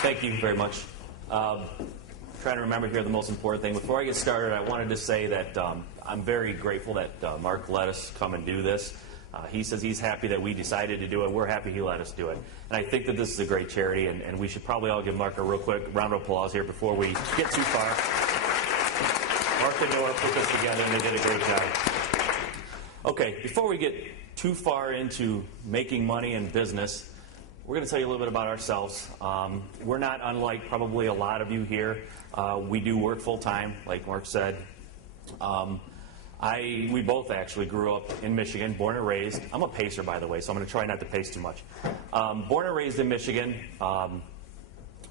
Thank you very much. Trying to remember here the most important thing. Before I get started, I wanted to say that I'm very grateful that Mark let us come and do this. He says he's happy that we decided to do it. We're happy he let us do it. And I think that this is a great charity, and we should probably all give Mark a real quick round of applause here before we get too far. Mark and Nora put this together, and they did a great job. Okay, before we get too far into making money in business, we're going to tell you a little bit about ourselves. We're not unlike probably a lot of you here. We do work full-time, like Mark said. We both actually grew up in Michigan, born and raised. I'm a pacer, by the way, so I'm going to try not to pace too much. Born and raised in Michigan.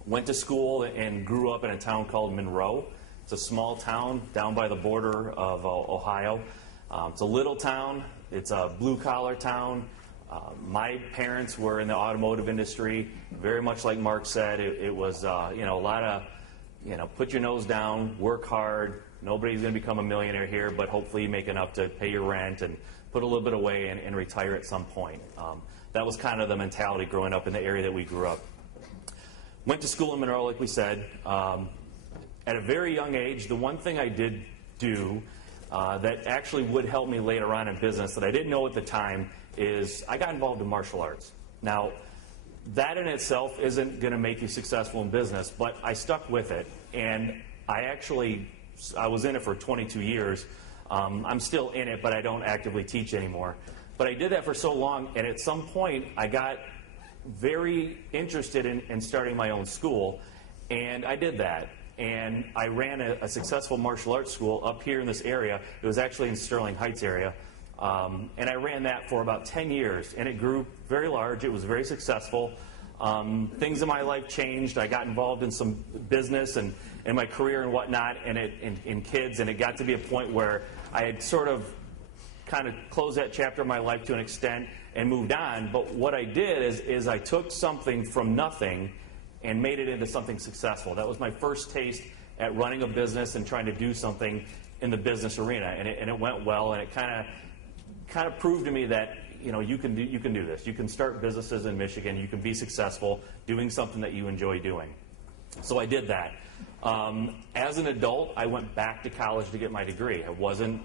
Went to school and grew up in a town called Monroe. It's a small town down by the border of Ohio. It's a little town. It's a blue-collar town. My parents were in the automotive industry. Very much like Mark said, it was a lot of put your nose down, work hard. Nobody's going to become a millionaire here, but hopefully you make enough to pay your rent and put a little bit away and retire at some point. That was kind of the mentality growing up in the area that we grew up. Went to school in Monroe, like we said. At a very young age, the one thing I did do that actually would help me later on in business that I didn't know at the time is I got involved in martial arts. Now, that in itself isn't going to make you successful in business, but I stuck with it, and I was in it for 22 years. I'm still in it, but I don't actively teach anymore. But I did that for so long, and at some point, I got very interested in starting my own school, and I did that. And I ran a successful martial arts school up here in this area. It was actually in Sterling Heights area. And I ran that for about 10 years, and it grew very large. It was very successful. Things in my life changed. I got involved in some business and in my career and whatnot, and in kids, and it got to be a point where I had sort of kind of closed that chapter of my life to an extent and moved on. But what I did is I took something from nothing and made it into something successful. That was my first taste at running a business and trying to do something in the business arena, and it went well, and it kind of proved to me that you can do this. You can start businesses in Michigan. You can be successful doing something that you enjoy doing. So I did that. As an adult, I went back to college to get my degree. I wasn't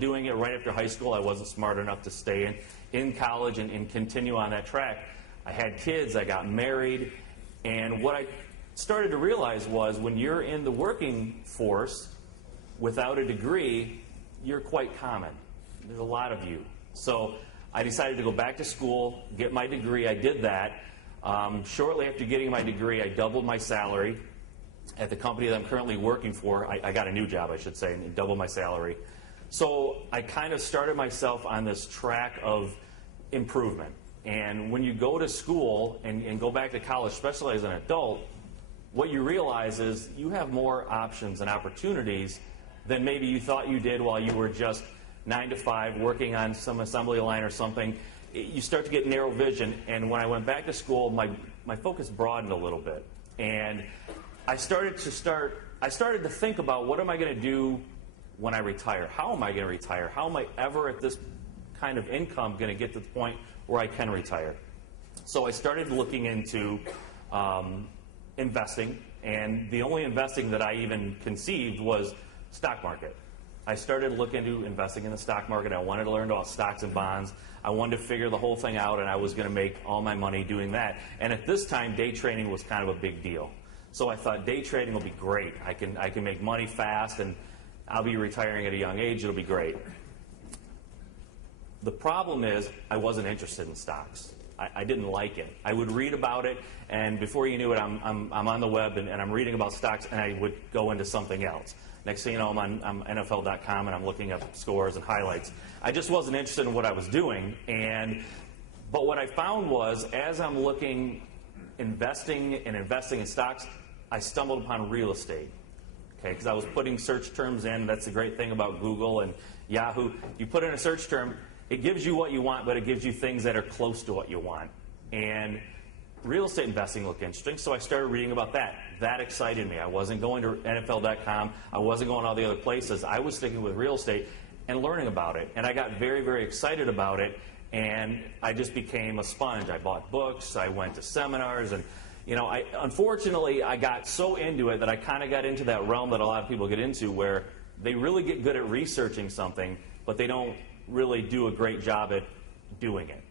doing it right after high school. I wasn't smart enough to stay in college and continue on that track. I had kids. I got married. And what I started to realize was when you're in the working force without a degree, you're quite common. There's a lot of you. So I decided to go back to school, get my degree. I did that. Shortly after getting my degree, I doubled my salary at the company that I'm currently working for. I got a new job, I should say, and doubled my salary. So I kind of started myself on this track of improvement. And when you go to school and go back to college, especially as an adult, what you realize is you have more options and opportunities than maybe you thought you did while you were just 9 to 5 working on some assembly line or something. You start to get narrow vision. And when I went back to school, my focus broadened a little bit. And I started to think about what am I going to do when I retire? How am I going to retire? How am I ever at this kind of income going to get to the point where I can retire? So I started looking into investing, and the only investing that I even conceived was stock market. I started looking into investing in the stock market. I wanted to learn about stocks and bonds. I wanted to figure the whole thing out, and I was going to make all my money doing that. And at this time, day trading was kind of a big deal. So I thought day trading will be great. I can make money fast, and I'll be retiring at a young age. It'll be great. The problem is I wasn't interested in stocks. I didn't like it. I would read about it, and before you knew it, I'm on the web and I'm reading about stocks, and I would go into something else. Next thing you know, I'm on NFL.com and I'm looking up scores and highlights. I just wasn't interested in what I was doing. But what I found was, as I'm investing in stocks, I stumbled upon real estate. Okay, because I was putting search terms in. That's the great thing about Google and Yahoo. You put in a search term, it gives you what you want, but it gives you things that are close to what you want. And real estate investing looked interesting, so I started reading about that. That excited me. I wasn't going to NFL.com. I wasn't going to all the other places. I was sticking with real estate and learning about it. And I got very, very excited about it, and I just became a sponge. I bought books. I went to seminars, and Unfortunately, I got so into it that I kind of got into that realm that a lot of people get into where they really get good at researching something, but they don't really do a great job at doing it.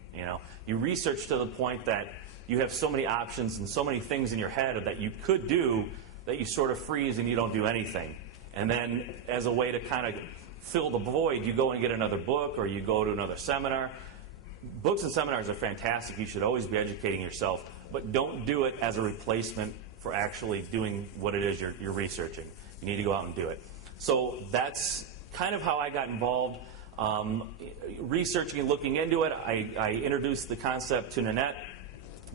You research to the point that you have so many options and so many things in your head that you could do that you sort of freeze and you don't do anything. And then as a way to kind of fill the void, you go and get another book or you go to another seminar. Books and seminars are fantastic. You should always be educating yourself, but don't do it as a replacement for actually doing what it is you're researching. You need to go out and do it. So that's kind of how I got involved. Researching and looking into it, I introduced the concept to Nanette,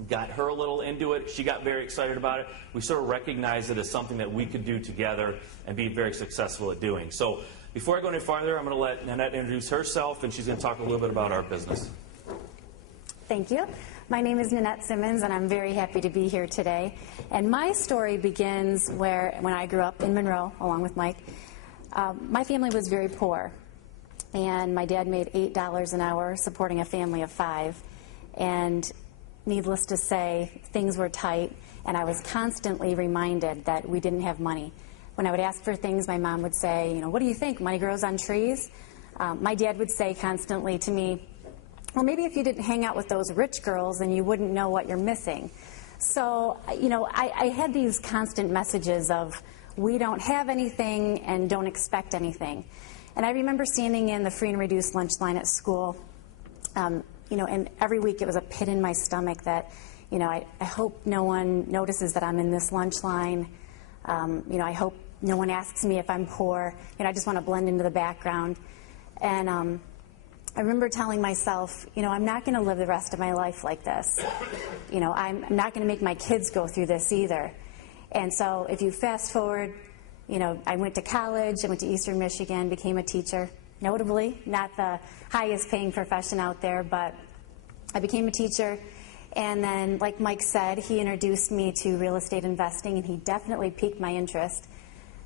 got her a little into it. She got very excited about it. We sort of recognized it as something that we could do together and be very successful at doing. So before I go any farther, I'm going to let Nanette introduce herself, and she's going to talk a little bit about our business. Thank you. My name is Nanette Simmons, and I'm very happy to be here today. And my story begins when I grew up in Monroe, along with Mike. My family was very poor, and my dad made $8 an hour supporting a family of 5. And needless to say, things were tight, and I was constantly reminded that we didn't have money. When I would ask for things, my mom would say, what do you think? Money grows on trees? My dad would say constantly to me, well, maybe if you didn't hang out with those rich girls, then you wouldn't know what you're missing. So, I had these constant messages of, we don't have anything and don't expect anything. And I remember standing in the free and reduced lunch line at school, and every week it was a pit in my stomach that, I hope no one notices that I'm in this lunch line. I hope no one asks me if I'm poor. I just want to blend into the background. And I remember telling myself, I'm not going to live the rest of my life like this. I'm not going to make my kids go through this either. And so if you fast forward, I went to college, I went to Eastern Michigan, became a teacher. Notably, not the highest paying profession out there, but I became a teacher. And then, like Mike said, he introduced me to real estate investing, and he definitely piqued my interest.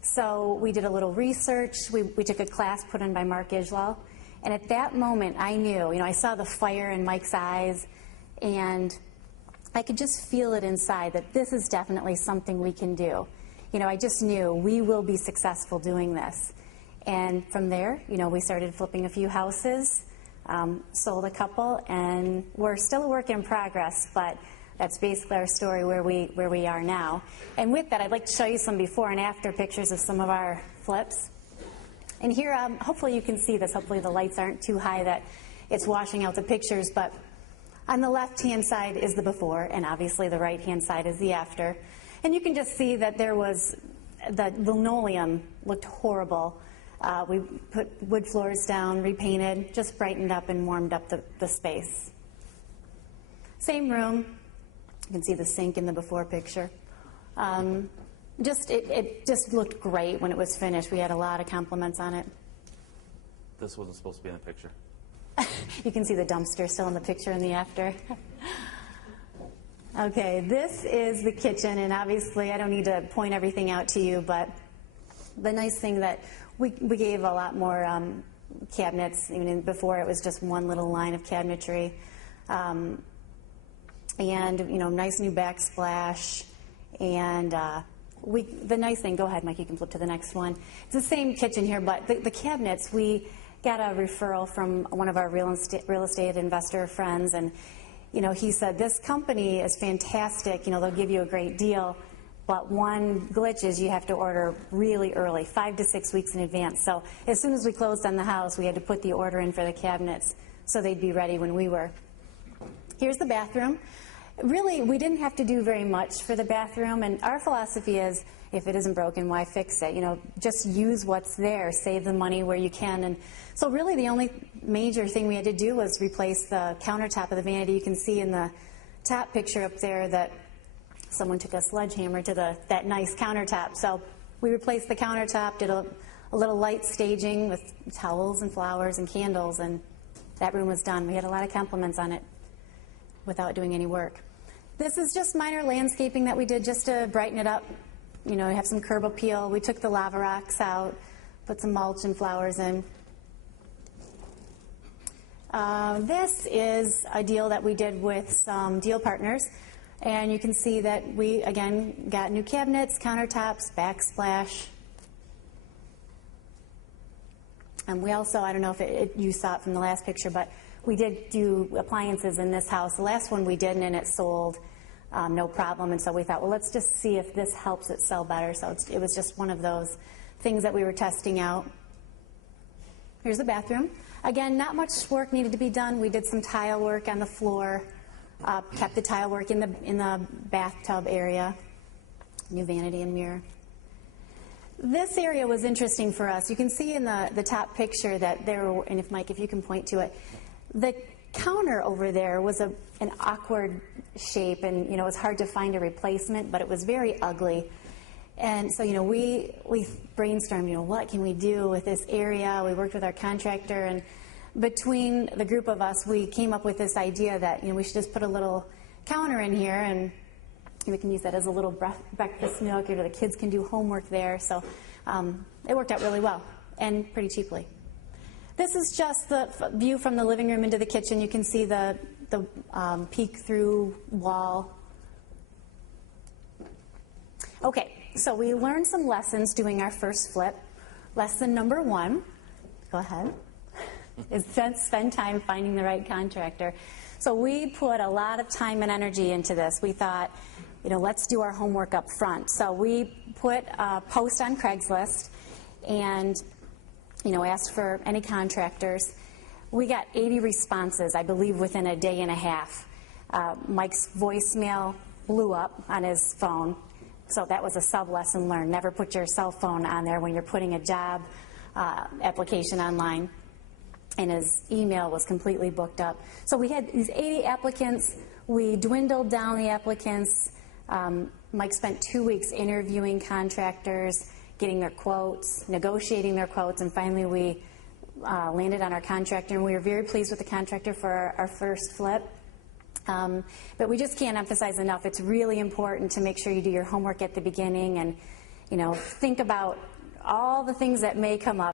So we did a little research. We took a class put on by Mark Islal. And at that moment, I knew, I saw the fire in Mike's eyes, and I could just feel it inside that this is definitely something we can do. I just knew we will be successful doing this. And from there, we started flipping a few houses, sold a couple, and we're still a work in progress, but that's basically our story where we are now. And with that, I'd like to show you some before and after pictures of some of our flips. And here, hopefully you can see this. Hopefully the lights aren't too high that it's washing out the pictures. But on the left-hand side is the before, and obviously the right-hand side is the after. And you can just see that the linoleum looked horrible. We put wood floors down, repainted, just brightened up and warmed up the space. Same room. You can see the sink in the before picture. It just looked great when it was finished. We had a lot of compliments on it. This wasn't supposed to be in the picture. You can see the dumpster still in the picture in the after. Okay, this is the kitchen, and obviously I don't need to point everything out to you, but the nice thing that we gave a lot more cabinets. Even before, it was just one little line of cabinetry. And, nice new backsplash. And the nice thing, go ahead, Mike, you can flip to the next one. It's the same kitchen here, but the cabinets, we got a referral from one of our real estate investor friends, and he said, this company is fantastic, they'll give you a great deal, but one glitch is you have to order really early, 5 to 6 weeks in advance. So as soon as we closed on the house, we had to put the order in for the cabinets so they'd be ready when we were. Here's the bathroom. Really, we didn't have to do very much for the bathroom, and our philosophy is, if it isn't broken, why fix it? Just use what's there, save the money where you can. And so really the only major thing we had to do was replace the countertop of the vanity. You can see in the top picture up there that someone took a sledgehammer to that nice countertop. So we replaced the countertop, did a little light staging with towels and flowers and candles, and that room was done. We had a lot of compliments on it without doing any work. This is just minor landscaping that we did just to brighten it up. We have some curb appeal. We took the lava rocks out, put some mulch and flowers in. This is a deal that we did with some deal partners. And you can see that we, again, got new cabinets, countertops, backsplash. And we also, I don't know if you saw it from the last picture, but we did do appliances in this house. The last one we didn't, and it sold no problem. And so we thought, well, let's just see if this helps it sell better. So it was just one of those things that we were testing out. Here's the bathroom. Again, not much work needed to be done. We did some tile work on the floor, kept the tile work in the bathtub area, new vanity and mirror. This area was interesting for us. You can see in the top picture that there were, and if Mike, if you can point to it, the counter over there was an awkward shape, and it was hard to find a replacement, but it was very ugly. And so we brainstormed, what can we do with this area? We worked with our contractor, and between the group of us, we came up with this idea that we should just put a little counter in here, and we can use that as a little breakfast nook. The kids can do homework there. So it worked out really well and pretty cheaply. This is just the view from the living room into the kitchen. You can see the peek-through wall. Okay, so we learned some lessons doing our first flip. Lesson number 1, go ahead, is spend time finding the right contractor. So we put a lot of time and energy into this. We thought, let's do our homework up front. So we put a post on Craigslist and, asked for any contractors. We got 80 responses, I believe, within a day and a half. Mike's voicemail blew up on his phone. So that was a sub-lesson learned. Never put your cell phone on there when you're putting a job application online. And his email was completely booked up. So we had these 80 applicants. We dwindled down the applicants. Mike spent 2 weeks interviewing contractors, getting their quotes, negotiating their quotes, and finally we landed on our contractor, and we were very pleased with the contractor for our first flip. But we just can't emphasize enough, it's really important to make sure you do your homework at the beginning and think about all the things that may come up.